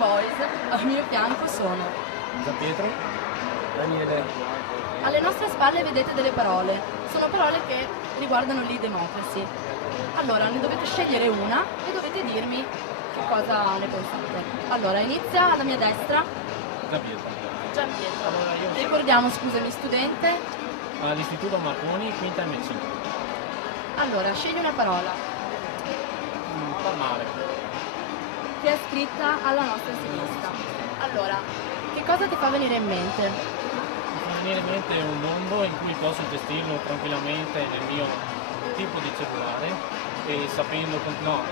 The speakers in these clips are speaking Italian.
boys al mio fianco sono. Gianpietro, Daniele. Alle nostre spalle vedete delle parole. Sono parole che riguardano l'e-democracy. Allora, ne dovete scegliere una e dovete dirmi che cosa ne pensate. Allora, inizia alla mia destra. Gianpietro. Gianpietro. Allora io Ricordiamo, scusami, studente. all'Istituto Marconi, quinta MC. Allora, scegli una parola Palmare. che è scritta alla nostra sinistra. Allora, che cosa ti fa venire in mente? Mi fa venire in mente un mondo in cui posso gestirlo tranquillamente nel mio tipo di cellulare e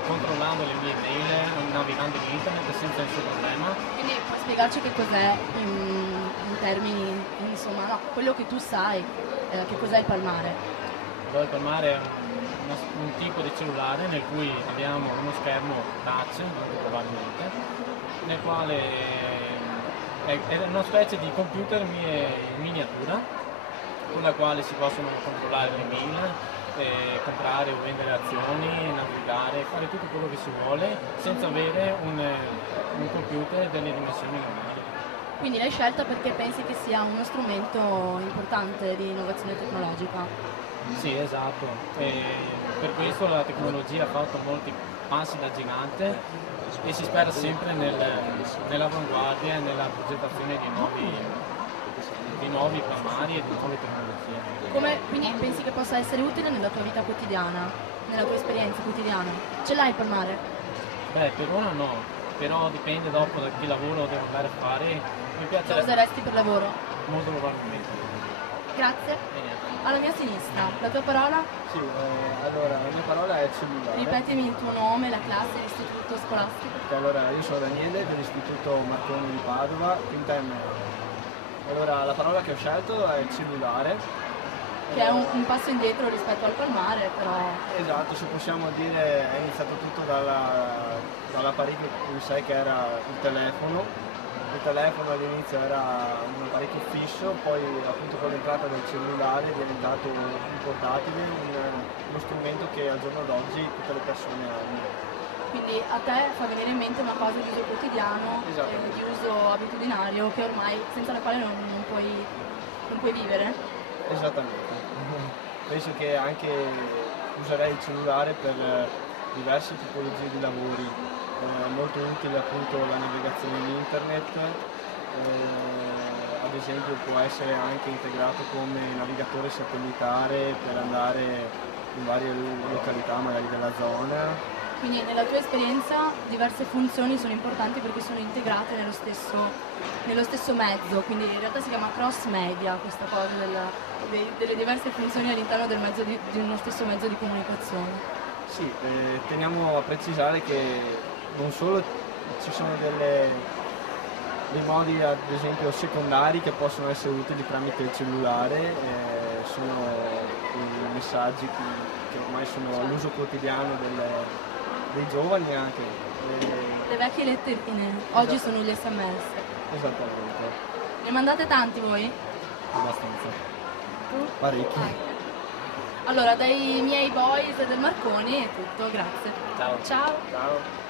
controllando le mie mail, navigando in internet senza nessun problema. Quindi puoi spiegarci che cos'è in termini, insomma, no, quello che tu sai, che cos'è il palmare? Allora il palmare è un tipo di cellulare nel cui abbiamo uno schermo touch, molto probabilmente, nel quale è una specie di computer in miniatura, con la quale si possono controllare le mail, comprare o vendere azioni, navigare, fare tutto quello che si vuole senza avere un computer delle dimensioni normali. Quindi l'hai scelta perché pensi che sia uno strumento importante di innovazione tecnologica? Sì, esatto. E per questo la tecnologia ha fatto molti passi da gigante e si spera sempre nell'avanguardia e nella progettazione di nuovi palmari e di nuove tecnologie. Quindi pensi che possa essere utile nella tua vita quotidiana, nella tua esperienza quotidiana? Ce l'hai il palmare? Beh, per ora no, però dipende dopo da che lavoro devo andare a fare. Mi Lo piacerebbe useresti per lavoro? molto probabilmente. Grazie. E niente. Alla mia sinistra, la tua parola? Sì, allora la mia parola è cellulare. Ripetimi il tuo nome, la classe, l'istituto scolastico. Allora, io sono Daniele dell'Istituto Marconi di Padova, quinta M. Allora, la parola che ho scelto è cellulare. Che è un passo indietro rispetto al palmare, però Esatto, se possiamo dire, è iniziato tutto dall'apparecchio in sé che era il telefono. Il telefono all'inizio era un apparecchio fisso, poi appunto con l'entrata del cellulare è diventato un portatile, uno strumento che al giorno d'oggi tutte le persone hanno. quindi a te fa venire in mente una cosa di uso quotidiano, Esatto. di uso abitudinario, che ormai senza la quale non puoi vivere. Esattamente. Penso che anche userei il cellulare per diverse tipologie di lavori, molto utile appunto la navigazione in internet, ad esempio può essere anche integrato come navigatore satellitare per andare in varie località magari della zona. Quindi nella tua esperienza diverse funzioni sono importanti perché sono integrate nello stesso mezzo, quindi in realtà si chiama cross media questa cosa delle diverse funzioni all'interno di uno stesso mezzo di comunicazione. Sì, teniamo a precisare che non solo ci sono dei modi ad esempio secondari che possono essere utili tramite il cellulare, sono i messaggi che ormai sono all'uso quotidiano dei giovani anche. Le vecchie letterine, oggi sono gli SMS. Esattamente, Ne mandate tanti voi? abbastanza. Tu? Parecchi. Allora, dai miei boys del Marconi è tutto, grazie. Ciao. Ciao. Ciao.